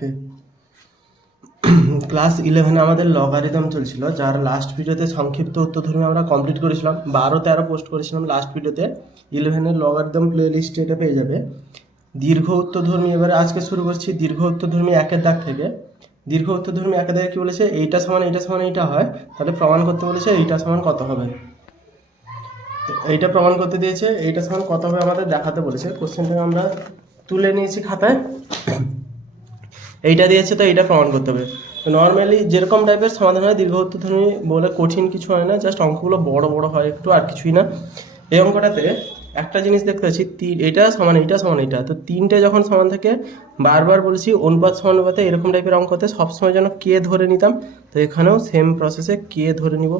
ওকে, class 11 আমাদের logarithm চলছিল, যার লাস্ট ভিডিওতে সংক্ষিপ্ত উত্তরধর্মী আমরা কমপ্লিট করেছিলাম। 12-13 পোস্ট করেছিলাম লাস্ট ভিডিওতে। 11-এর লগারিদম প্লে লিস্টে এটা পেয়ে যাবে। দীর্ঘ উত্তরধর্মী এবারে আজকে শুরু করছি দীর্ঘ উত্তরধর্মী 1-এর দাগ থেকে। দীর্ঘ উত্তরধর্মী 1-এর দাগে কী বলেছে? এইটা সমান এইটা সমান এইটা হয়, তাহলে প্রমাণ করতে বলেছে এইটা সমান কত হবে। তো এইটা প্রমাণ করতে দিয়েছে, এইটা সমান কত হবে আমাদের দেখাতে বলেছে। কোশ্চেনটাকে আমরা তুলে নিয়েছি খাতায়, এইটা দিয়েছে তো এইটা প্রমাণ করতে হবে। তো নর্মালি যেরকম টাইপের সমাধান হয় দীর্ঘ উত্তরধর্মী বলে কঠিন কিছু হয় না, জাস্ট অঙ্কগুলো বড় বড় হয় একটু, আর কিছুই না। এই অঙ্কটাতে একটা জিনিস দেখতে পাচ্ছি, এটা সমান এইটা সমান এইটা, তো তিনটে যখন সমান থাকে, বারবার বলেছি অনুপাত সমানুপাতে এরকম টাইপের অঙ্কতে সবসময় যেন কে ধরে নিতাম, তো এখানেও সেম প্রসেসে কে ধরে নিব।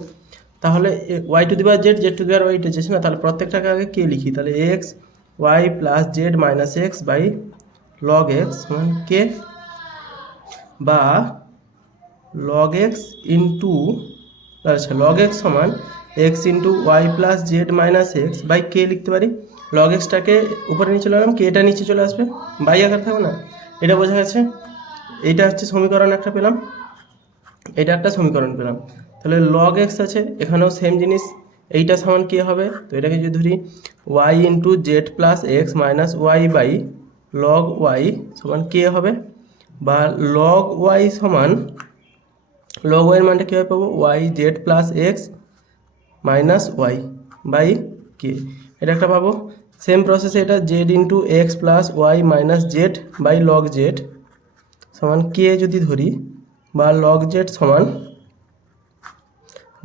তাহলে Y to the power Z, Z to the power Y এসেছে না, তাহলে প্রত্যেকটাকে আগে কে লিখি, তাহলে x Y plus Z minus x by log X সমান কে, বা লগ এক্স ইন্টু, আচ্ছা লগ এক্স সমান X into Y plus Z minus x by কে লিখতে পারি। লগ এক্সটাকে উপরে নিয়ে চলে এলাম, কেটা নিচে চলে আসবে, বাই আকার থাকবে না, এটা বোঝা গেছে। এইটা হচ্ছে সমীকরণ একটা পেলাম, এটা একটা সমীকরণ পেলাম। তাহলে লগ এক্স আছে, এখানেও সেম জিনিস, এইটা সমান কে হবে, তো এটাকে যদি ধরি Y into Z plus x minus Y by log Y সমান কে হবে, বা লগ ওয়াই সমান, লগ ওয়াইয়ের মানটা কীভাবে পাবো, y z plus x minus Y by k, এটা একটা পাবো। সেম প্রসেসে এটা z into x plus y minus z by log z সমান কে যদি ধরি, বা লগ জেড সমান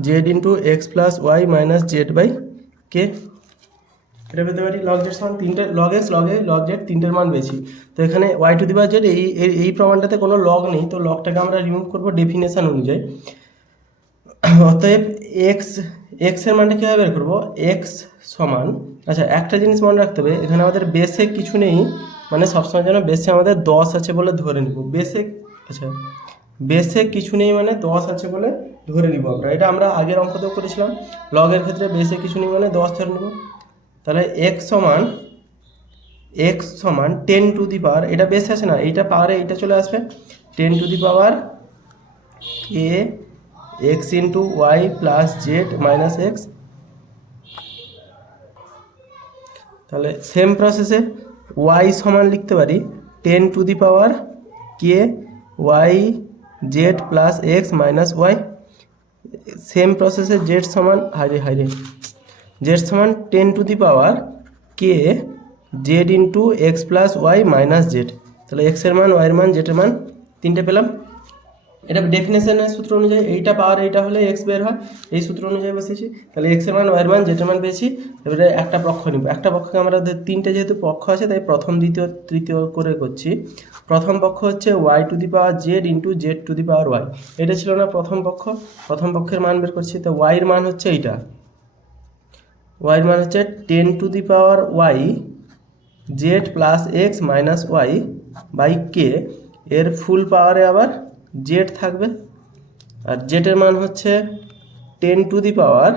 z into x plus y minus z by k, এটা পেতে পারি। লগ জেড সমান তিনটে, log x log a log z তিনটের মান বেশি, তো এখানে y to the power z এই প্রমাণটাতে কোনো লগ নেই, তো লগটাকে আমরা রিমুভ করবো ডেফিনেশন অনুযায়ী। অতএব এক্সের মানটা কীভাবে বের করবো, এক্স সমান, আচ্ছা একটা জিনিস মনে রাখতে হবে, এখানে আমাদের বেসে কিছু নেই, মানে সবসময় যেন বেসে আমাদের 10 আছে বলে ধরে নিব, বেসে, আচ্ছা বেসে কিছু নেই মানে 10 আছে বলে ধরে নিব আমরা, এটা আমরা আগের অঙ্কতেও করেছিলাম। লগের ক্ষেত্রে বেসে কিছু নেই মানে 10 ধরে নিব। তাহলে এক্স সমান 10 টু দি পাওয়ার, এটা বেসে আছে না, এইটা পাওয়ারে এইটা চলে আসবে, 10 to the power k x into Y plus Z minus x. তাহলে সেম প্রসেসে ওয়াই সমান লিখতে পারি 10 to the power k y z plus x minus y. Same প্রসেসে জেড সমান, হাইরে জেড সমান 10 to the power k z into x plus y minus z. তাহলে এক্সের মান, ওয়াইয়ের মান, জেডের মান তিনটে পেলাম। এটা ডেফিনেশনের সূত্র অনুযায়ী, এইটা পাওয়ার এইটা হলে এক্স বের হয়, এই সূত্র অনুযায়ী বসেছি। তাহলে এক্সের মান, ওয়াইয়ের মান, জেডের মান পেয়েছি। এবারে একটা পক্ষ নিব, একটা পক্ষকে আমরা তিনটে যেহেতু পক্ষ আছে তাই প্রথম দ্বিতীয় তৃতীয় করে করছি। প্রথম পক্ষ হচ্ছে y to the power z into z to the power y, এটা ছিল না প্রথম পক্ষ, প্রথম পক্ষের মান বের করছি। তো ওয়াইয়ের মান হচ্ছে এইটা, ওয়াইয়ের মান হচ্ছে 10 to the power y z plus x minus Y by k, এর ফুল পাওয়ারে আবার জেড থাকবে, আর জেডের মান হচ্ছে 10 to the power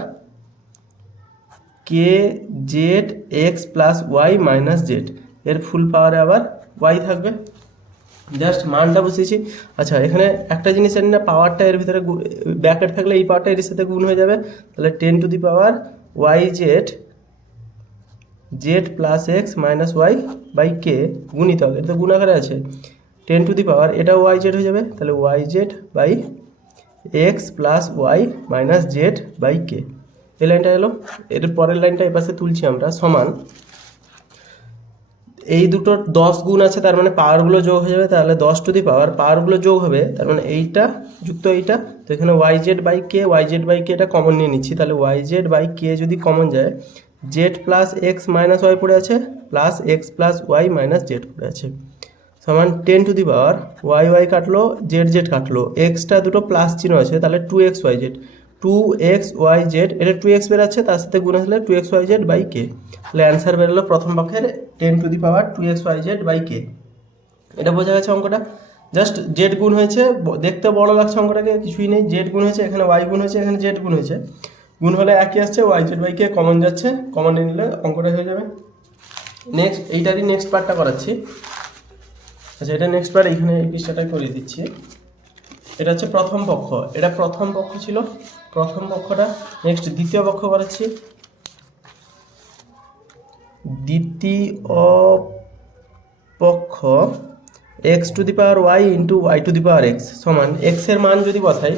k z x plus y minus z, এর ফুল পাওয়ারে আবার ওয়াই থাকবে। জাস্ট মানটা বসিয়েছি। আচ্ছা এখানে একটা জিনিস জানি না, পাওয়ারটা এর ভিতরে ব্র্যাকেট থাকলে এই পাওয়ারটা এর সাথে গুণ হয়ে যাবে, তাহলে 10 to the power y z plus x minus Y by k গুণিতক, এটা তো গুণাকারে আছে, 10 টু দি পাওয়ার এটা ওয়াই জেড হয়ে যাবে, তাহলে y z by x plus y minus z by k. এই লাইনটা এলো, এর পরের লাইনটা এই পাশে তুলছি আমরা, সমান এই দুটোর 10 গুণ আছে, তার মানে পাওয়ারগুলো যোগ হয়ে যাবে, তাহলে 10 টু দি পাওয়ার পাওয়ারগুলো যোগ হবে, তার মানে এইটা যুক্ত এইটা, তো এখানে y z by k, y z by k এটা কমন নিয়ে নিচ্ছি, তাহলে ওয়াই জেড বাই কে যদি কমন যায়, z plus x minus y পড়ে আছে, plus x plus y minus z পড়ে আছে, সমান 10 to the power y y কাটলো, জেড জেড কাটলো, এক্সটা দুটো প্লাস চিহ্ন আছে, তাহলে 2x y Z, 2x y Z, এটা 2x বেরাচ্ছে, তার সাথে গুণ আসলে 2x ওয়াই জেড বাই কে, তাহলে অ্যান্সার বেরোলো প্রথম পক্ষের 10 to the power 2x y z by k. এটা বোঝা গেছে অঙ্কটা, জাস্ট জেড গুণ হয়েছে, দেখতে বড় লাগছে অঙ্কটাকে, কিছুই নেই, জেড গুণ হয়েছে, এখানে ওয়াই গুণ হয়েছে, এখানে জেড গুণ হয়েছে, গুণ হলে একই আসছে, y z by k common যাচ্ছে, কমন নিয়ে নিলে অঙ্কটা হয়ে যাবে। নেক্সট এইটারই নেক্সট পার্টটা করাচ্ছি। আচ্ছা, এটা নেক্সট বার এখানে এই পৃষ্ঠাটাই করে দিচ্ছি। এটা হচ্ছে প্রথম পক্ষ, এটা প্রথম পক্ষ ছিল, প্রথম পক্ষটা। নেক্সট দ্বিতীয় পক্ষ করেছি, দ্বিতীয় পক্ষ x to the power y into y to the power x সমান এক্সের মান যদি বসাই,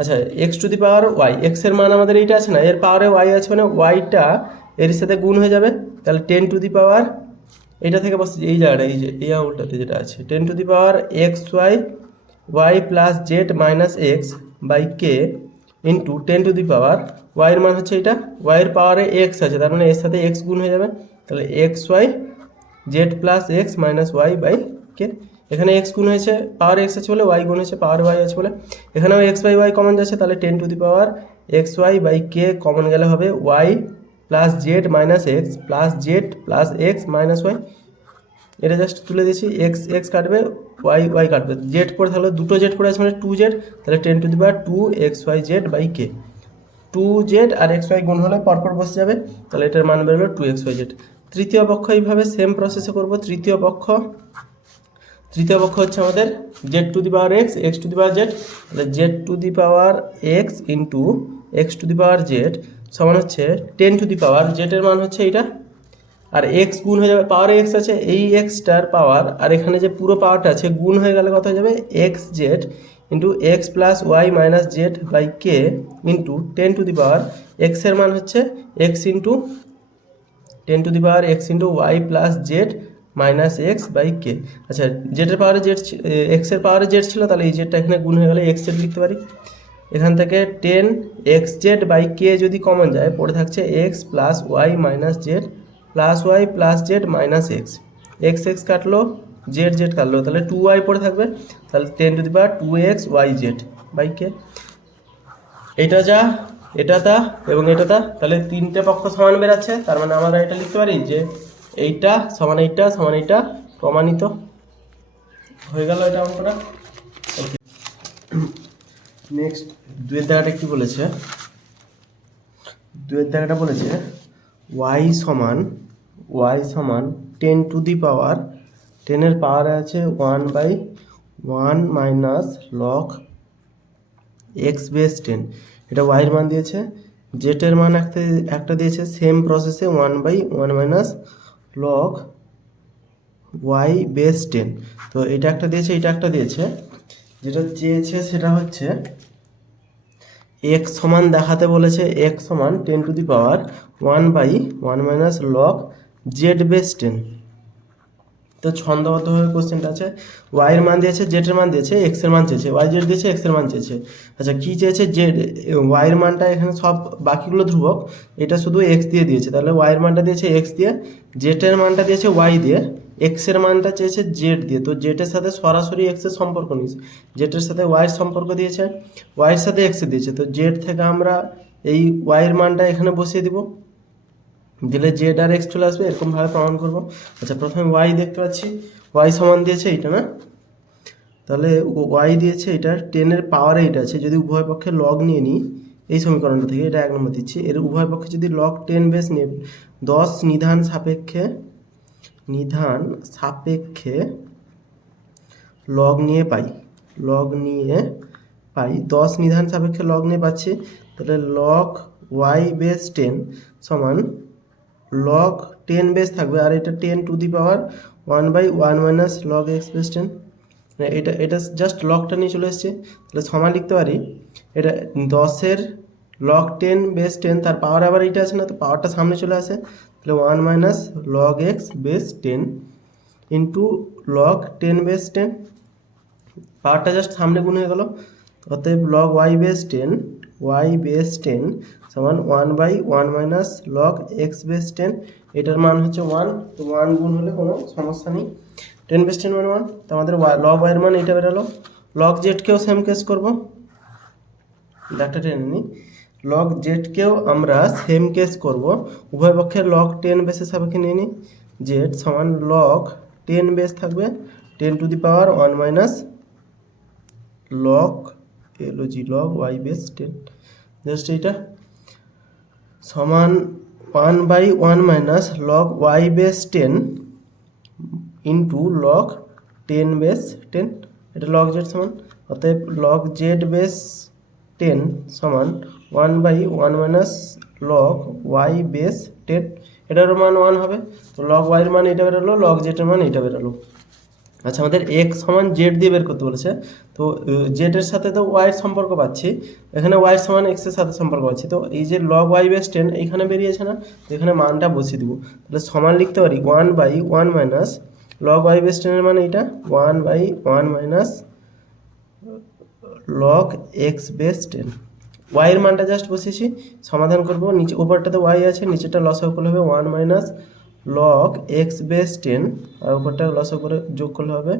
আচ্ছা x to the power y, এক্সের মান আমাদের এইটা আছে না, এর পাওয়ারে ওয়াই আছে মানে ওয়াইটা এর সাথে গুণ হয়ে যাবে, তাহলে 10 টু দি পাওয়ার, এইটা থেকে বসে এই জায়গাটা, এই যে এই আউটটাতে যেটা আছে 10 to the power x y y plus Z minus x by k into 10 to the power, ওয়াইয়ের মান হচ্ছে এটা, ওয়াইয়ের পাওয়ারে এক্স আছে তার মানে এর সাথে এক্স গুণ হয়ে যাবে, তাহলে x y z plus x minus Y by k. এখানে এক্স গুণ হয়েছে পাওয়ার এক্স আছে বলে, ওয়াই গুণ হয়েছে পাওয়ার ওয়াই আছে বলে, এখানেও এক্স বাই ওয়াই কমন যাচ্ছে, তাহলে 10 to the power x y by k common গেলে হবে y plus Z minus x plus z plus x minus y. এটা জাস্ট তুলে দিচ্ছি, এক্স এক্স কাটবে, ওয়াই ওয়াই কাটবে, জেড পড়ে তাহলে দুটো জেড পড়ে আছে মানে 2z, তাহলে 10 to the power 2 x y z by k, 2z আর এক্স ওয়াই গুণ হলে পরপর বসে যাবে, তাহলে এটার মান বেরোলো 2 এক্স ওয়াই জেড। তৃতীয় পক্ষ এইভাবে সেম প্রসেসে করব। তৃতীয় পক্ষ হচ্ছে আমাদের z to the power x, x to the power z, তাহলে z to the power x into x to the power z সমান হচ্ছে 10 টু দি পাওয়ার, জেডের মান হচ্ছে এইটা, আর এক্স গুণ হয়ে যাবে, পাওয়ারে এক্স আছে এই এক্সটার পাওয়ার, আর এখানে যে পুরো পাওয়ারটা আছে গুণ হয়ে গেলে কত হয়ে যাবে x z into x plus y minus z by k into 10 to the power এক্সের মান হচ্ছে x into 10 to the power x into Y plus Z minus x by k. আচ্ছা, জেডের পাওয়ারে জেড, এক্সের পাওয়ারে জেড ছিল, তাহলে এই জেডটা এখানে গুণ হয়ে গেলে এক্স জেড লিখতে পারি। এখান থেকে 10 এক্স জেড বাই কে যদি কমন যায় পড়ে থাকছে x plus y minus z plus y plus Z minus x, x x কাটলো, জেড জেড কাটলো, তাহলে 2y পড়ে থাকবে, তাহলে 10 to the power 2x y z by k. এটা যা, এটা তা এবং এটা তা, তাহলে তিনটে পক্ষ সমান বেরাচ্ছে, তার মানে আমরা এটা লিখতে পারি যে এইটা সমান এইটা সমান এইটা, প্রমাণিত হয়ে গেল এটা অঙ্কটা। নেক্সট দুয়ের জায়গাটা কি বলেছে, দুয়ের জায়গাটা বলেছে ওয়াই সমান 10 টু দি পাওয়ার, 10-এর পাওয়ারে আছে 1/1 মাইনাস লগ এক্স বেস 10, এটা ওয়াইয়ের মান দিয়েছে, জেটের মান একটা দিয়েছে সেম প্রসেসে 1/1 মাইনাস লগ ওয়াই বেস 10, তো এটা একটা দিয়েছে, এটা একটা দিয়েছে, যেটা চেয়েছে সেটা হচ্ছে এক্স সমান দেখাতে বলেছে, এক্স সমান 10 to the power 1/1 minus log z base 10। তো ছন্দবদ্ধভাবে কোশ্চেনটা আছে, ওয়াইয়ের মান দিয়েছে, জেডের মান দিয়েছে, এক্সের মান চেয়েছে, ওয়াই জেড দিয়েছে, এক্সের মান চেয়েছে। আচ্ছা কী চেয়েছে, জেড, ওয়াইয়ের মানটা এখানে সব বাকিগুলো ধ্রুবক, এটা শুধু এক্স দিয়ে দিয়েছে, তাহলে ওয়াইয়ের মানটা দিয়েছে এক্স দিয়ে, জেডের মানটা দিয়েছে ওয়াই দিয়ে, এক্সের মানটা চেয়েছে জেড দিয়ে, তো জেডের সাথে সরাসরি এক্সের সম্পর্ক নিস, জেডের সাথে ওয়াইয়ের সম্পর্ক দিয়েছে, ওয়াইয়ের সাথে এক্সের দিয়েছে, তো জেড থেকে আমরা এই ওয়াইয়ের মানটা এখানে বসিয়ে দিব, দিলে জেড আর এক্স চলে আসবে, এরকমভাবে প্রমাণ করবো। আচ্ছা প্রথমে ওয়াই দেখতে পাচ্ছি, ওয়াই সমান দিয়েছে এইটা না, তাহলে ওয়াই দিয়েছে এটা 10-এর পাওয়ারে এইটা আছে, যদি উভয় পক্ষে লগ নিয়ে নিই এই সমীকরণটা থেকে, এটা 1 নম্বর দিচ্ছি, এর উভয় পক্ষে যদি লগ 10 বেস নিয়ে 10 নিধান সাপেক্ষে লগ নিয়ে পাই, 10 নিধান সাপেক্ষে লগ নিয়ে পাচ্ছি, তাহলে লগ ওয়াই বেস 10 সমান লগ 10 বেস থাকবে, আর এটা 10 to the power 1/1 minus log x base 10, এটা জাস্ট লগটা নিয়ে চলে এসছে, তাহলে সমান লিখতে পারি এটা 10-এর লগ 10 বেস 10, তার পাওয়ার আবার এইটা আছে না, তো পাওয়ারটা সামনে চলে আসে, তাহলে 1 minus log x base 10 into log 10 base 10, পাওয়ারটা জাস্ট সামনে গুণ হয়ে গেল, অতএব লগ ওয়াই বেস 10 সমান 1/1 মাইনাস লগ এক্স বেস 10, এটার মান হচ্ছে 1, তো 1 গুণ হলে কোনো সমস্যা নেই, 10 বেস 10 মানে 1, তো আমাদের লগ ওয়াইয়ের মান এইটা বেরোলো। লগ জেডকেও সেম কেস করবো, ডাক্তার টেনে নিই, লগ জেডকেও আমরা সেম কেস করব, উভয় পক্ষের লগ 10 বেসের সাপেক্ষে নিয়ে নিই, জেড সমান লগ 10 বেস থাকবে 10 to the power 1 minus log log y base 10, just এইটা সমান 1/1 minus log y base 10 into log 10 এটা লগ জেড সমান, অতএব লগ জেড বেস 10 সমান 1/1 মাইনাস লগ ওয়াই বেস 10, এটার মান 1 হবে। তো লগ ওয়াইয়ের মান এটা বেরোলো, লগ জেডের মান এটা বেরোলো। আচ্ছা, আমাদের এক্স সমান জেড দিয়ে বের করতে বলেছে, তো জেডের সাথে তো ওয়াইয়ের সম্পর্ক পাচ্ছি, এখানে ওয়াই সমান এক্সের সাথে সম্পর্ক পাচ্ছি, তো এই যে লগ ওয়াই বেস 10 এইখানে বেরিয়েছে না, তো এখানে মানটা বসিয়ে দিব। তাহলে সমান লিখতে পারি 1/1 মাইনাস লগ ওয়াই বেস 10 এর মানে এইটা 1/1 মাইনাস লগ এক্স বেস 10। ওয়াইয়ের মানটা জাস্ট বসিয়েছি, সমাধান করবো। নিচে উপরটাতে ওয়াই আছে, নিচেটা লসাগু করলে হবে 1 মাইনাস লগ এক্স বেস 10, আর উপরটা লসাগু করে যোগ করলে হবে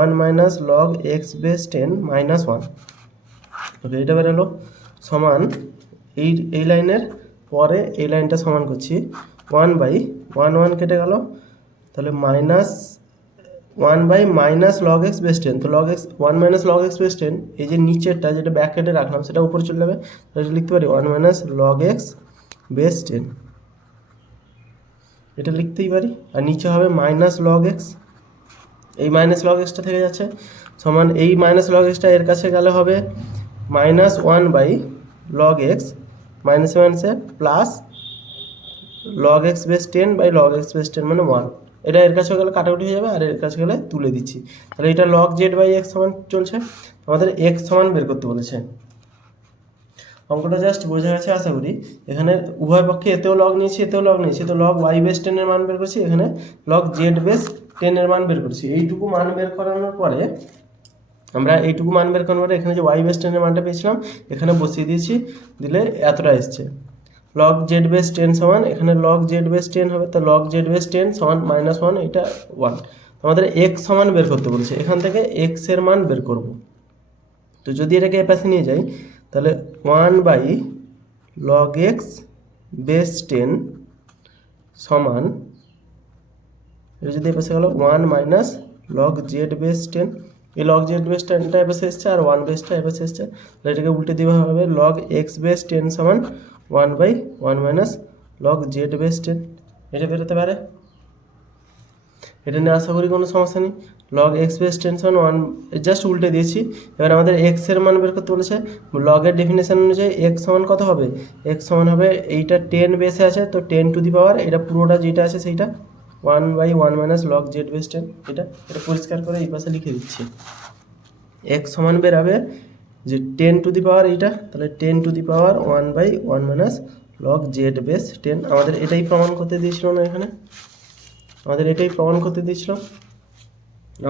1 minus log x base 10 minus 1। ওকে, এটা বেরোলো সমান এই লাইনের পরে এই লাইনটা সমান করছি 1/1 কেটে গেল, তাহলে মাইনাস 1/- লগ এক্স বেস 10, তো log x 1 minus log x base 10, এই যে নিচেরটা যেটা ব্র্যাকেটে রাখলাম সেটা উপরে চলে যাবে, তাহলে লিখতে পারি 1 মাইনাস লগ এক্স বেস 10, এটা লিখতেই পারি। আর নিচে হবে মাইনাস লগ এক্স, এই মাইনাস লগ এক্সটা থেকে যাচ্ছে, সমান এই মাইনাস লগ এক্সটা এর কাছে গেলে হবে মাইনাস 1/লগ এক্স, মাইনাসে মাইনাসে প্লাস লগ এক্স বেস 10/লগ এক্স বেস 10 মানে 1, এটা এর কাছে গেলে কাটাকুটি হয়ে যাবে, আর এর কাছে গেলে তুলে দিচ্ছি। তাহলে এটা লগ জেড বাই এক্স সমান চলছে, আমাদের এক্স সমান বের করতে বলেছে। অঙ্কটা জাস্ট বোঝা গেছে আশা করি। এখানে উভয় পক্ষে এতেও লগ নিয়েছি, এতেও লগ নিয়েছি, তো লগ ওয়াই বেস 10 এর মান বের করছি, এখানে লগ জেড বেস 10 এর মান বের করছি। এইটুকু মান বের করানোর পরে আমরা এইটুকু মান বের করানোর পরে এখানে যে ওয়াই বেস 10 এর মানটা পেয়েছিলাম এখানে বসিয়ে দিয়েছি, দিলে এতটা এসছে। লগ জেড বেস 10 সমান, এখানে লগ জেড বেস 10 হবে, তো লগ জেড বেস 10 সমান -1, এটা 1। আমাদের এক্স সমান বের করতে বলেছে, এখান থেকে এক্স এর মান বের করব। তো যদি এটাকে এপাশে নিয়ে যাই তাহলে 1/লগ এক্স বেস 10 সমান, এটা যদি এপাশে গেল 1 মাইনাস লগ জেড বেস 10, এই লগ জেড বেস 10টা এপাশে এসছে আর 1 বেসটা এপাশে এসছে, তাহলে এটাকে উল্টে দেওয়া হবে লগ এক্স বেস 10 সমান 1/1 মাইনাস লগ জেড বেস 10, এটা বেরোতে পারে। এটা নিয়ে আশা করি কোনো সমস্যা নেই। লগ এক্স বেস 10 সমান 1, জাস্ট উল্টে দিয়েছি। এবার আমাদের এক্স এর মান বের করতে বলেছে, লগের ডেফিনেশন অনুযায়ী এক্স সমান কত হবে, এক্স সমান হবে এইটা 10 বেসে আছে, তো 10 টু দি পাওয়ার এটা পুরোটা যেটা আছে সেইটা 1/1 মাইনাস লগ জেড বেস 10, এটা পরিষ্কার করে এই পাশে লিখে দিচ্ছি। এক্স সমান বেরাবে যে 10 টু দি পাওয়ার এইটা, তাহলে 10 to the power 1/1 minus log z base 10। আমাদের এটাই প্রমাণ করতে দিয়েছিল না, এখানে আমাদের এটাই প্রমাণ করতে দিয়েছিল।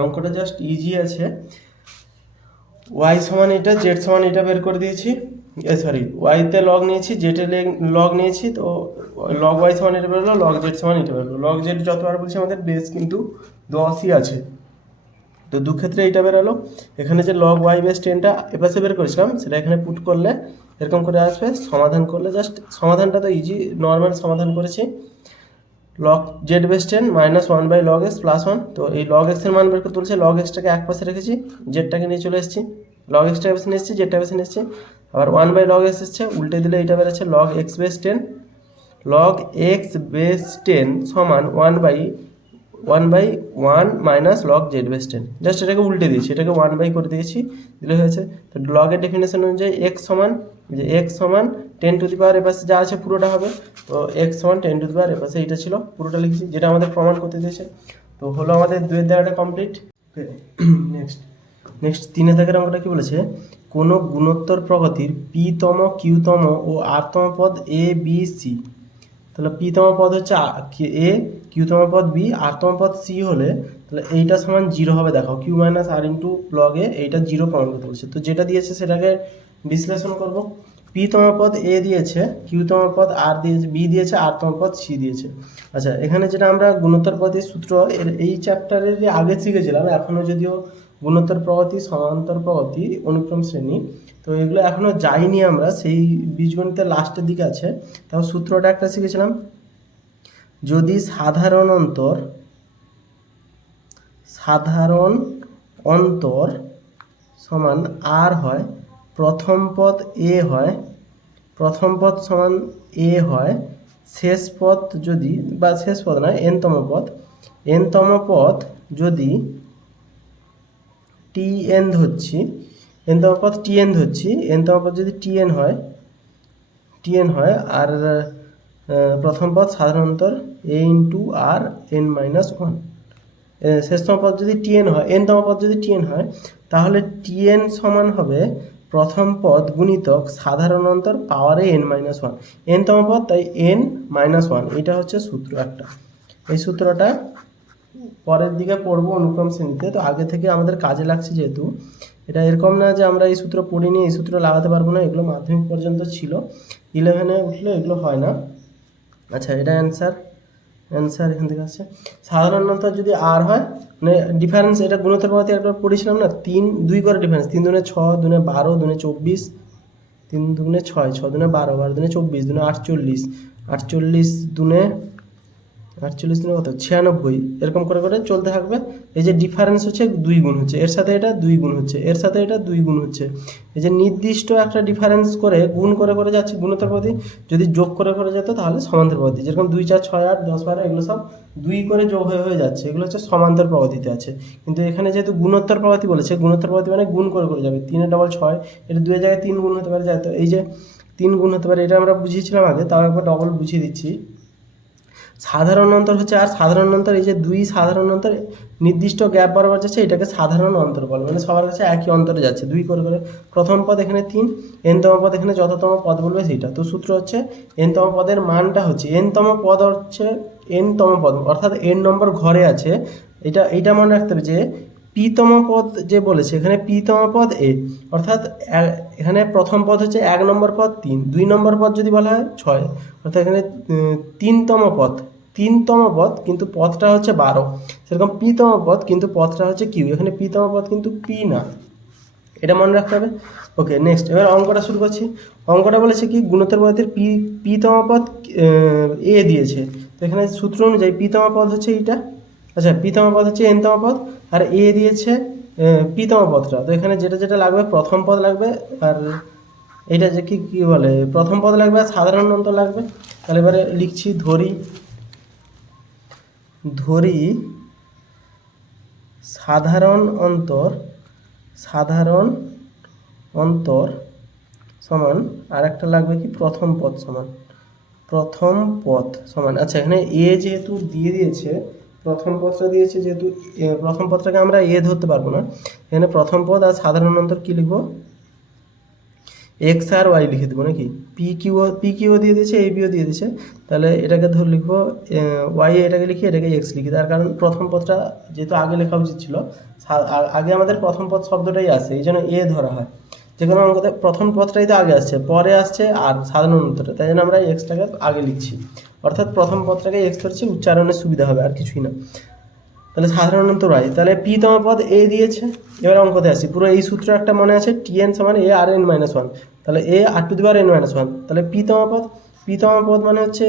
অঙ্কটা জাস্ট ইজি আছে। ওয়াই সমান এটা, জেড সমান এটা বের করে দিয়েছি, সরি ওয়াইতে লগ নিয়েছি, জেডে লগ নিয়েছি, তো লগ ওয়াই সমান এটা বেরোলো, লগ জেড সমান এটা বেরোলো। লগ জেড যতবার বলছি আমাদের বেস কিন্তু 10ই আছে, তো দু ক্ষেত্রে এইটা বেরোলো। এখানে যে লগ ওয়াই বেস 10টা এপাশে বের করেছিলাম সেটা এখানে পুট করলে এরকম করে আসবে, সমাধান করলে জাস্ট সমাধানটা তো ইজি, নর্মাল সমাধান করেছি। লগ জেড বেস 10 -1/লগ এক্স প্লাস 1, তো এই লগ এক্সের মান বের করতে বলছে, লগ এক্সটাকে এক পাশে রেখেছি, জেডটাকে নিয়ে চলে এসেছি, লগ এক্সটা পাশে নিয়ে এসেছি, জেডটা পাশে নিয়ে এসেছি, আবার 1/লগ এক্স এসছে, উল্টে দিলে এটা বেরোচ্ছে log x base 10, log x base 10 সমান 1/1 minus log z base 10, just এটাকে উল্টে দিয়েছি, এটাকে 1/, করে দিয়েছি, দিলে হয়েছে। তো লগের ডেফিনেশন অনুযায়ী এক্স সমান, যে এক্স সমান 10 টু দি পাওয়ার এপাশে যা আছে পুরোটা হবে, তো এক্স সমান 10 টু দি পাওয়ার এপাশে এইটা ছিল পুরোটা লিখেছি, যেটা আমাদের প্রমাণ করতে দিয়েছে। তো হলো আমাদের 2 এর দেওয়াটা কমপ্লিট। নেক্সট 3 দাগের অঙ্কটা কি বলেছে, কোনো গুণোত্তর প্রগতির p-তম q-তম ও r-তম পদ এ বি সি, তাহলে p-তম পদ হচ্ছে এ, q-তম পদ বি, r-তম পদ সি হলে তাহলে এইটা সমান 0 হবে। দেখো q minus r into log এ, এইটা 0 প্রমাণ করতে বলছে, তো যেটা দিয়েছে সেটাকে বিশ্লেষণ করব। p-তম পদ এ দিয়েছে, q-তম পদ আর দিয়েছে, বি দিয়েছে, r-তম পদ সি দিয়েছে। আচ্ছা, এখানে যেটা আমরা গুণোত্তর পদের সূত্র এই চ্যাপ্টারের আগে শিখেছিলাম, এখনও যদিও গুণোত্তর প্রগতি, সমান্তর প্রগতি, অনুক্রম শ্রেণী, তো এগুলো এখনও যাইনি আমরা, সেই বীজগণিতের লাস্টের দিকে আছে। তাও সূত্রটা একটা শিখেছিলাম, যদি সাধারণ অন্তর সমান আর হয়, প্রথম পদ এ হয়, প্রথম পদ সমান এ হয়, শেষ পদ যদি, বা শেষ পদ নয়, এনতম পদ যদি টি এন ধরছি, এনতম পদ টি এন ধরছি, এনতম পদ যদি টি এন হয় আর প্রথম পদ সাধারণ অন্তর এ ইন্টু আর এন মাইনাস ওয়ান, শেষতম পদ যদি টি এন হয়, এনতম পদ যদি টি এন হয়, তাহলে টি এন সমান হবে প্রথম পদ গুণিতক সাধারণ অন্তর পাওয়ারে এন মাইনাস ওয়ান, এনতম পদ তাই এন মাইনাস ওয়ান। এটা হচ্ছে সূত্র একটা। এই সূত্রটা পরের দিকে পড়বো অনুক্রম শ্রেণীতে, তো আগে থেকে আমাদের কাজে লাগছে যেহেতু, এটা এরকম না যে আমরা এই সূত্র পড়িনি এই সূত্র লাগাতে পারবো না, এগুলো মাধ্যমিক পর্যন্ত ছিল, 11-এ উঠলে এগুলো হয় না। আচ্ছা, এটা অ্যান্সার এখান থেকে আসছে। সাধারণ অন্তর যদি আর হয়, মানে ডিফারেন্স, এটা গুণোত্তর পদ্ধতি একবার পড়েছিলাম না, 3-2 করে ডিফারেন্স, 3 দুনে 6, 2 12, 2 24, 3 দুগুণে 6, 6 দুনে 12, 12 দুনে 24, 2 48, 48 দুনে কত 96, এরকম করে করে চলতে থাকবে। এই যে ডিফারেন্স হচ্ছে 2 গুণ হচ্ছে, এর সাথে এটা 2 গুণ হচ্ছে, এর সাথে এটা 2 গুণ হচ্ছে। এই যে নির্দিষ্ট একটা ডিফারেন্স করে গুণ করে করে যাচ্ছে গুণোত্তর পদ্ধতি, যদি যোগ করে করে যেত তাহলে সমান্তর পদ্ধতি, যেরকম 2, 4, 6, 8, 10, 12 এগুলো সব 2 করে যোগ হয়ে যাচ্ছে, এগুলো হচ্ছে সমান্তর পদ্ধতিতে আছে। কিন্তু এখানে যেহেতু গুণোত্তর পদ্ধতি বলেছে, গুণোত্তর পদ্ধতি মানে গুণ করে করে যাবে, 3 ডবল 6, এটা 2 এর জায়গায় 3 গুণ হতে পারে, যায় তো এই যে 3 গুণ হতে পারে, এটা আমরা বুঝিয়েছিলাম আগে, তাও একবার ডবল বুঝিয়ে দিচ্ছি। সাধারণ অন্তর হচ্ছে, আর সাধারণ অন্তর এই যে 2 সাধারণ অন্তর নির্দিষ্ট গ্যাপ বরাবর যাচ্ছে, এটাকে সাধারণ অন্তর বলে, মানে সবার কাছে একই অন্তরে যাচ্ছে 2 করে করে। প্রথম পদ এখানে 3, এনতম পদ এখানে যততম পদ বলবে সেইটা। তো সূত্র হচ্ছে এনতম পদের মানটা হচ্ছে, এনতম পদ হচ্ছে এনতম পদ অর্থাৎ এন নম্বর ঘরে আছে, এইটা মনে রাখতে হবে যে পিতম পদ যে বলেছে এখানে পিতম পদ এ, অর্থাৎ এখানে প্রথম পদ হচ্ছে 1 নম্বর পদ 3, 2 নম্বর পদ যদি বলা হয় 6, অর্থাৎ এখানে 3তম পদ কিন্তু পদটা হচ্ছে 12, সেরকম পিতম পদ কিন্তু পদটা হচ্ছে কিউ, এখানে পিতম পদ কিন্তু পি না, এটা মনে রাখতে হবে। ওকে, নেক্সট এবার অঙ্কটা শুরু করছি। অঙ্কটা বলেছে কি গুণোত্তর পদ্ধতির পিতম পদ এ দিয়েছে, তো এখানে সূত্র অনুযায়ী পিতম পদ হচ্ছে এইটা, আচ্ছা পিতম পদ হচ্ছে এনতম পদ, আর এ দিয়েছে পিতম পদটা, তো এখানে যেটা যেটা লাগবে প্রথম পদ লাগবে, আর এটা যে কি বলে প্রথম পদ লাগবে আর সাধারণ অন্তর লাগবে। তাহলে এবারে লিখছি ধরি সাধারণ অন্তর সমান, আর একটা লাগবে কি প্রথম পদ সমান, আচ্ছা এখানে এ যেহেতু দিয়ে দিয়েছে, প্রথম পদটা দিয়েছে যেহেতু, প্রথম পদটাকে আমরা এ ধরতে পারবো না, এখানে প্রথম পদ আর সাধারণ অন্তর কি লিখবো, এক্স আর ওয়াই লিখে দেবো নাকি, পি কিউ দিয়ে দিয়েছে, এ বিও দিয়ে দিয়েছে, তাহলে এটাকে ধর লিখবো ওয়াই, এটাকে লিখি, এটাকে এক্স লিখি, তার কারণ প্রথম পদটা যেহেতু আগে লেখা উচিত ছিল, আগে আমাদের প্রথম পদ শব্দটাই আসে, এই জন্য এ ধরা হয়, যে কোনো অঙ্কতে প্রথম পদটাই তো আগে আসছে, পরে আসছে আর সাধারণ অন্তরটা, তাই জন্য আমরা এক্সটাকে আগে লিখছি, অর্থাৎ প্রথম পদটাকে এক্স ধরছি, উচ্চারণের সুবিধা হবে আর কিছুই না। তাহলে সাধারণ অন্তর ওয়াই, তাহলে পিতম পদ এ দিয়েছে। এবার অঙ্কতে আসি, পুরো এই সূত্র একটা মনে আছে, টি এন সমান a r n minus one, তাহলে a r to the power n minus one, তাহলে পিতম পদ মানে হচ্ছে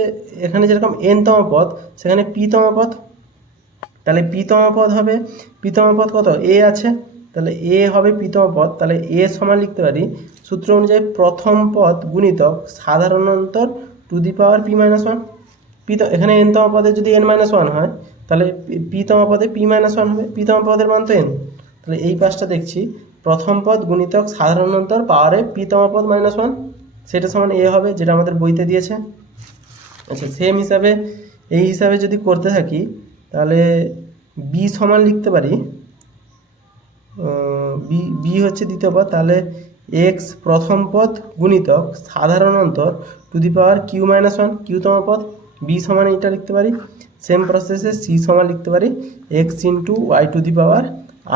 এখানে যেরকম এনতম পদ সেখানে পিতম পদ, তাহলে পিতম পদ হবে, পিতম পদ কত এ আছে, তাহলে এ হবে পিতম পদ, তাহলে এ সমান লিখতে পারি সূত্র অনুযায়ী প্রথম পদ গুণিতক সাধারণ অন্তর to the power p minus one. এখানে এনতম পদে যদি এন মাইনাস ওয়ান হয়, তাহলে পিতম পদে পি মাইনাস ওয়ান হবে, পিতম পদের মান তো এন, তাহলে এই পাশটা দেখছি প্রথম পদ গুণিতক সাধারণ অন্তর পাওয়ারে পিতম পদ মাইনাস ওয়ান, সেটা সমান এ হবে, যেটা আমাদের বইতে দিয়েছে। আচ্ছা, সেম হিসাবে এই হিসাবে যদি করতে থাকি, তাহলে বি সমান লিখতে পারি, বি হচ্ছে দ্বিতীয় পদ, তাহলে এক্স প্রথম পদ গুণিতক সাধারণ অন্তর to the power q minus one, কিউতম পদ, বি সমান এটা লিখতে পারি। সেম প্রসেসে সি সমান লিখতে পারি x into y to the power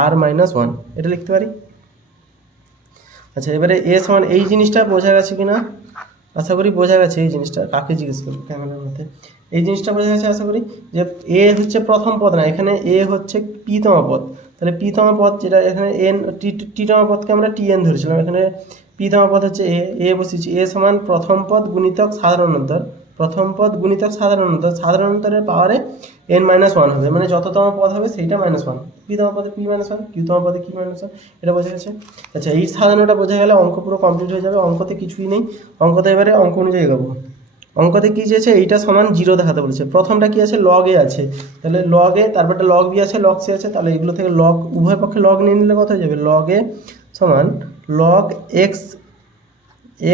r minus one, এটা লিখতে পারি। আচ্ছা, এবারে এ সমান, এই জিনিসটা বোঝা গেছে কিনা, আশা করি বোঝা গেছে। এই জিনিসটা কাকে জিজ্ঞেস করবো ক্যামেরার মধ্যে, এই জিনিসটা বোঝা গেছে আশা করি, যে এ হচ্ছে প্রথম পদ না, এখানে এ হচ্ছে পিতম পদ, তাহলে পিতম পদ যেটা এখানে এন টিতম পদকে আমরা টি এন ধরেছিলাম, এখানে পিতম পদ হচ্ছে এ বসেছি, এ সমান প্রথম পদ গুণিতক সাধারণ অন্তর, প্রথম পদ গুণিতক সাধারণ অন্তরের পাওয়ারে এন মাইনাস ওয়ান হবে, মানে যততম পদ হবে সেইটা মাইনাস ওয়ান, পিতম পদে পি মাইনাস ওয়ান, কিউতম পদে কি মাইনাস ওয়ান, এটা বোঝা গেছে। আচ্ছা, এই সাধারণটা বোঝা গেলে অঙ্ক পুরো কমপ্লিট হয়ে যাবে, অঙ্কতে কিছুই নেই, অঙ্কতে এবারে অঙ্ক অনুযায়ী এগোবো। অঙ্কতে কী চেয়েছে, এইটা সমান 0 দেখাতে বলেছে। প্রথমটা কি আছে, লগ এ আছে, তাহলে লগ এ, তারপরটা লগ বি আছে, লগ সি আছে, তাহলে এগুলো থেকে লগ, উভয় পক্ষে লগ নিয়ে নিলে কত হয়ে যাবে, লগ এ সমান log x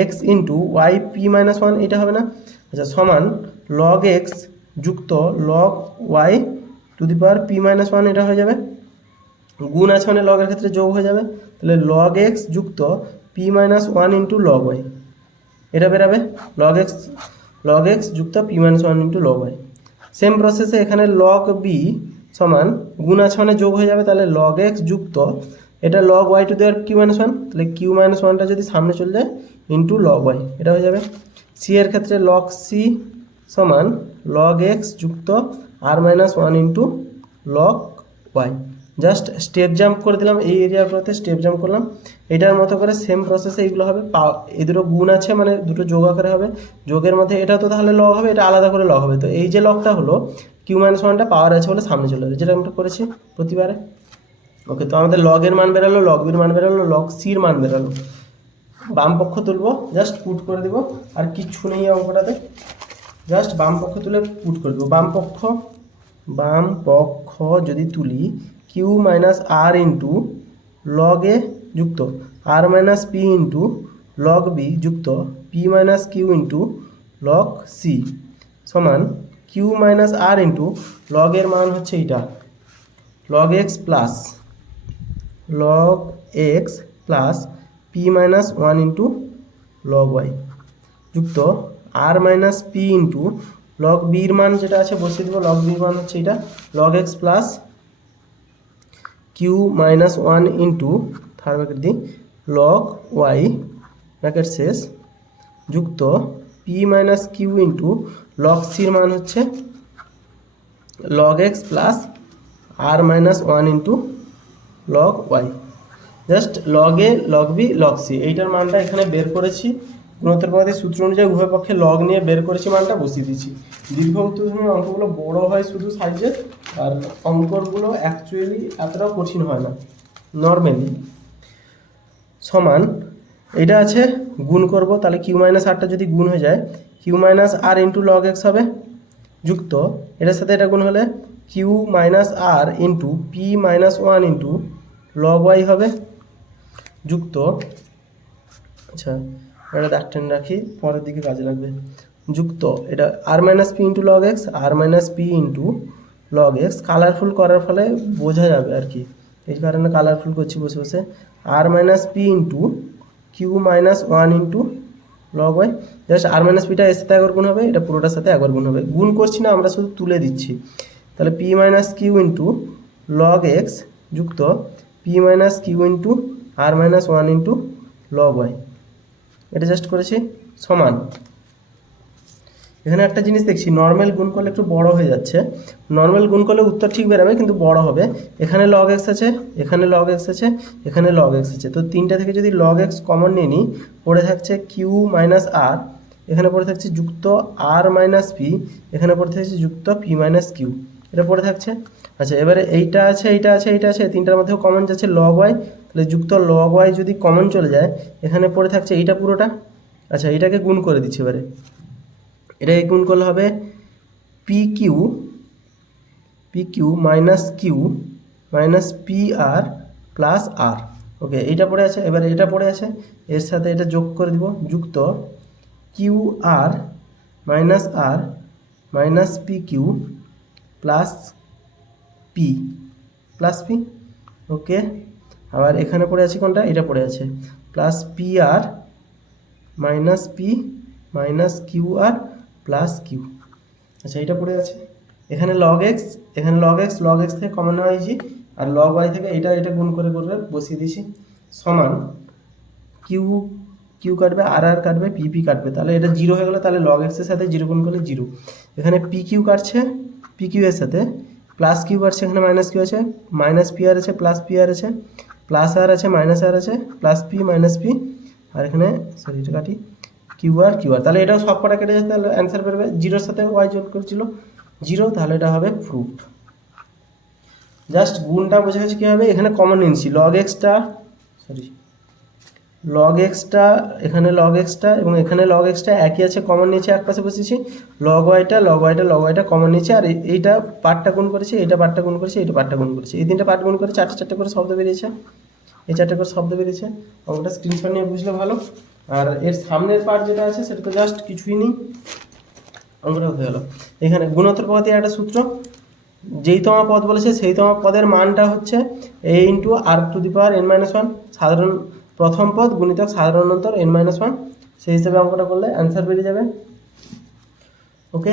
x into y p minus one, এটা হবে না? আচ্ছা, সমান লগ এক্স যুক্ত log y to the power p minus one, এটা হয়ে যাবে। গুণ আছে মানে লগের ক্ষেত্রে যোগ হয়ে যাবে, তাহলে লগ এক্স যুক্ত p minus one into log y, এটা বেরাবে লগ এক্স যুক্ত p minus one into log y. Same প্রসেসে এখানে লগ বি সমান গুণ আছে মানে যোগ হয়ে যাবে, তাহলে লগ এক্স যুক্ত এটা লগ ওয়াই টু দেওয়ার কিউ মাইনাস ওয়ান, তাহলে কিউ মাইনাস ওয়ানটা যদি সামনে চলে যায় ইন্টু লগ ওয়াই, এটা হয়ে যাবে। সি এর ক্ষেত্রে লগ সি সমান লগ এক্স যুক্ত r minus one into log y. Just step jump করে দিলাম, এই এরিয়াগুলোতে স্টেপ জাম্প করলাম। এটার মতো করে সেম প্রসেসে এইগুলো হবে। এই দুটো গুণ আছে মানে দুটো যোগ আকারে হবে, যোগের মধ্যে এটা তো তাহলে লগ হবে, এটা আলাদা করে লগ হবে। তো এই যে লগটা হলো কিউ মাইনাস ওয়ানটা পাওয়ার আছে বলে সামনে চলে যাবে, যেটা আমরা করেছি প্রতিবারে। ওকে, তো আমাদের লগের মান বেরোলো, লগ বির মান বেরোলো, লগ সির মান বেরোলো। বাম পক্ষ তুলবো, জাস্ট পুট করে দিব, আর কিচ্ছু নেই অঙ্কটাতে। জাস্ট বাম পক্ষ তুলে পুট করে দেবো। বাম পক্ষ যদি তুলি, q minus r into log a যুক্ত r minus p into log b যুক্ত p minus q into log c সমান কিউ মাইনাস আর ইন্টু লগের মান হচ্ছে এইটা, log x plus p minus one into log y যুক্ত r minus p into log বির মান যেটা আছে বসিয়ে দেবো, লগ বির মান হচ্ছে এটা log x plus q minus one into third bracket দিই লগ ওয়াই ব্র্যাকেট শেষ যুক্ত p minus q into log সির মান হচ্ছে log x plus r minus one into log y. Just log a, log b, log c, এইটার মানটা এখানে বের করেছি। গুণোত্তর পদ্ধতির সূত্র অনুযায়ী উভয় পক্ষে লগ নিয়ে বের করেছি, মানটা বসিয়ে দিচ্ছি। দীর্ঘ উত্তরধর্মী অঙ্কগুলো বড় হয় শুধু সাইজে, আর অঙ্কগুলো অ্যাকচুয়ালি এতটাও কঠিন হয় না নর্মালি। সমান এটা আছে, গুণ করব, তাহলে কিউ মাইনাস আরটা যদি গুণ হয়ে যায় q minus r into log x হবে যুক্ত এটার সাথে এটা গুণ হলে q minus r into p minus one into log y হবে যুক্ত, আচ্ছা এটা দাগ টেনে রাখি, পরের দিকে কাজে লাগবে, যুক্ত এটা r minus p into log x, r minus p into log x. Colourful করার ফলে বোঝা যাবে আর কি, এই কারণে কালারফুল করছি বসে বসে। R minus p into q minus one into log y. Just r minus পিটা এর সাথে একবার গুণ হবে, এটা পুরোটার সাথে একবার গুণ হবে, গুণ করছি না আমরা, শুধু তুলে দিচ্ছি। তাহলে p minus q into log x যুক্ত p minus q into r minus one into log y, এটা জাস্ট করেছি সমান। এখানে একটা জিনিস দেখছি, নর্মাল গুণ করলে একটু বড় হয়ে যাচ্ছে। নর্মাল গুণ করলে উত্তর ঠিক বেরোবে কিন্তু বড় হবে। এখানে লগ এক্স আছে, এখানে লগ এক্স আছে, এখানে লগ এক্স আছে, তো তিনটা থেকে যদি লগ এক্স কমন নিয়ে নিই, পড়ে থাকছে কিউ মাইনাস আর, এখানে পড়ে থাকছে যুক্ত আর মাইনাস পি, এখানে পড়ে থাকছে যুক্ত পি মাইনাস কিউ, এটা পড়ে থাকছে। আচ্ছা, এবারে এইটা আছে, এইটা আছে, এইটা আছে, তিনটার মধ্যেও কমন যাচ্ছে লগ ওয়াই, তাহলে যুক্ত লগ ওয়াই যদি কমন চলে যায় এখানে পড়ে থাকছে এইটা পুরোটা। আচ্ছা, এইটাকে গুণ করে দিচ্ছি এবারে, এটাকে গুণ করলে হবে p q minus q minus p r plus r. Okay, এইটা পড়ে আছে, এবারে এটা পড়ে আছে, এর সাথে এটা যোগ করে দিব, যুক্ত q r minus p q plus p. Okay, আবার এখানে পড়ে আছে কোনটা, এটা পড়ে আছে plus p r minus p minus q r plus q. আচ্ছা, এটা পড়ে আছে, এখানে লগ এক্স, এখানে লগ এক্স থেকে কমন নেওয়া হয়েছি, আর লগ ওয়াই থেকে এটা গুণ করে বসিয়ে দিয়েছি সমান কিউ কাটবে, আর কাটবে, পি কাটবে, তাহলে এটা জিরো হয়ে গেলো। তাহলে লগ এক্সের সাথে জিরো গুণ করলে জিরো। এখানে পি কিউ কাটছে, পি কিউ এর সাথে প্লাস কিউ কাটছে, এখানে মাইনাস কিউ আছে, মাইনাস পি আর আছে, প্লাস পি আর আছে, প্লাস আর আছে, মাইনাস আর আছে, প্লাস পি মাইনাস পি, আর এখানে সরি এটা কাটি কিউ আর, তাহলে এটাও সব কটা কেটে যাচ্ছে, তাহলে অ্যান্সার বেরোবে। জিরোর সাথে ওয়াই যোগ করেছিল জিরো, তাহলে এটা হবে প্রুফ। জাস্ট গুণটা বোঝা গেছে কী হবে, এখানে কমন নিচ্ছি log extra, sorry log extra এখানে লগ এক্সটা এবং এখানে লগ এক্সটা একই আছে, কমন নিচে এক পাশে বসেছি, লগ ওয়াইটা কমন নিচে, আর এইটা পার্টটা গুণ করেছি, এইটা পার্টটা গুণ করেছি, এইটা পার্টটা গুণ করেছি, এই তিনটা পার্ট গুণ করে চারটে চারটে করে শব্দ বেরিয়েছে, এই চারটে করে শব্দ বেরিয়েছে। অঙ্কটা স্ক্রিনশট নিয়ে বুঝলে ভালো। আর এর সামনের পার্ট যেটা আছে সেটা তো জাস্ট কিছুই নেই, অঙ্কটা হয়ে গেল। এখানে গুণোত্তর পদ্ধতির একটা সূত্র, যেই তোমার পদ বলেছে সেই তোমার পদের মানটা হচ্ছে a into r to the power n-1, সাধারণ প্রথম পদ গুণিতক সাধারণ অন্তর n-1, সেই হিসেবে অঙ্কটা করলে অ্যান্সার বেরিয়ে যাবে। ওকে।